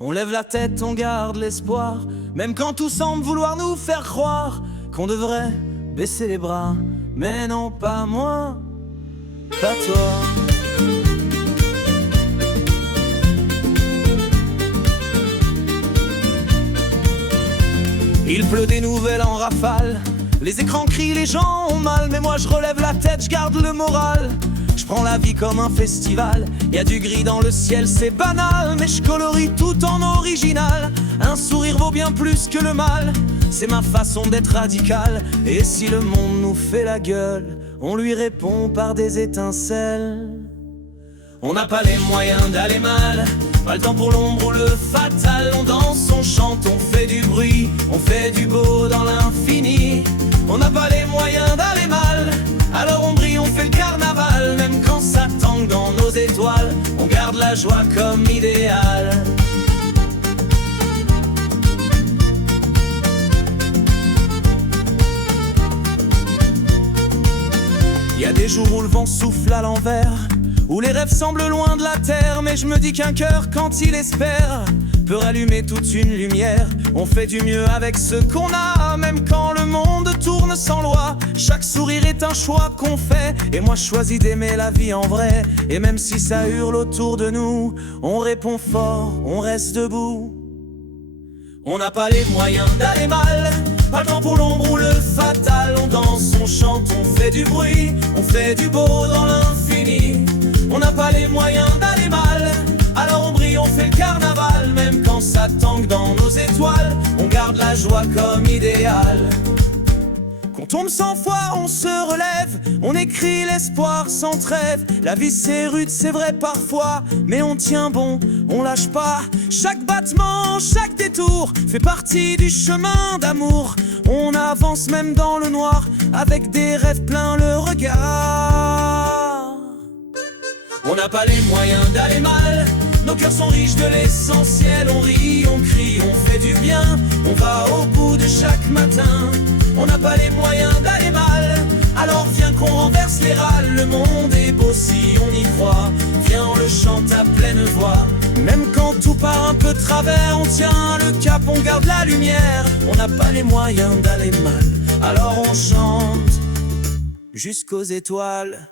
On lève la tête, on garde l'espoir, même quand tout semble vouloir nous faire croire qu'on devrait baisser les bras. Mais non, pas moi, pas toi. Il pleut des nouvelles en rafale, les écrans crient, les gens ont mal. Mais moi je relève la tête, je garde le moral. Je prends la vie comme un festival. Y a du gris dans le ciel, c'est banal, mais je colorie tout en original. Un sourire vaut bien plus que le mal, c'est ma façon d'être radical. Et si le monde nous fait la gueule, on lui répond par des étincelles. On n'a pas les moyens d'aller mal, pas le temps pour l'ombre ou le fatal. On danse, on chante, on fait du bruit, on fait du beau dans l'infini. On n'a pas les moyens d'aller mal, alors on brille, on fait le carnaval. Même quand ça tangue dans nos étoiles, on garde la joie comme idéal. Y a des jours où le vent souffle à l'envers, où les rêves semblent loin de la terre. Mais je me dis qu'un cœur, quand il espère, peut rallumer toute une lumière. On fait du mieux avec ce qu'on a, même quand le monde tourne sans loi. Chaque sourire est un choix qu'on fait, et moi je choisis d'aimer la vie en vrai. Et même si ça hurle autour de nous, on répond fort, on reste debout. On n'a pas les moyens d'aller mal, pas le temps pour l'ombre ou le fatal. On danse, on chante, on fait du bruit, on fait du beau dans l'infini. On n'a pas les moyens d'aller mal, alors on brille, on fait le carnaval. Même quand ça tangue dans nos étoiles, on garde la joie comme idéal. Qu'on tombe 100 fois, on se relève, on écrit l'espoir sans trêve. La vie c'est rude, c'est vrai parfois, mais on tient bon, on lâche pas. Chaque battement, chaque détour fait partie du chemin d'amour. On avance même dans le noir, avec des rêves plein le regard. On n'a pas les moyens d'aller mal, nos cœurs sont riches de l'essentiel. On rit, on crie, on fait du bien, on va au bout de chaque matin. On n'a pas les moyens d'aller mal, alors viens qu'on renverse les râles. Le monde est beau si on y croit, viens on le chante à pleine voix. Même quand tout part un peu de travers, on tient le cap, on garde la lumière. On n'a pas les moyens d'aller mal, alors on chante jusqu'aux étoiles.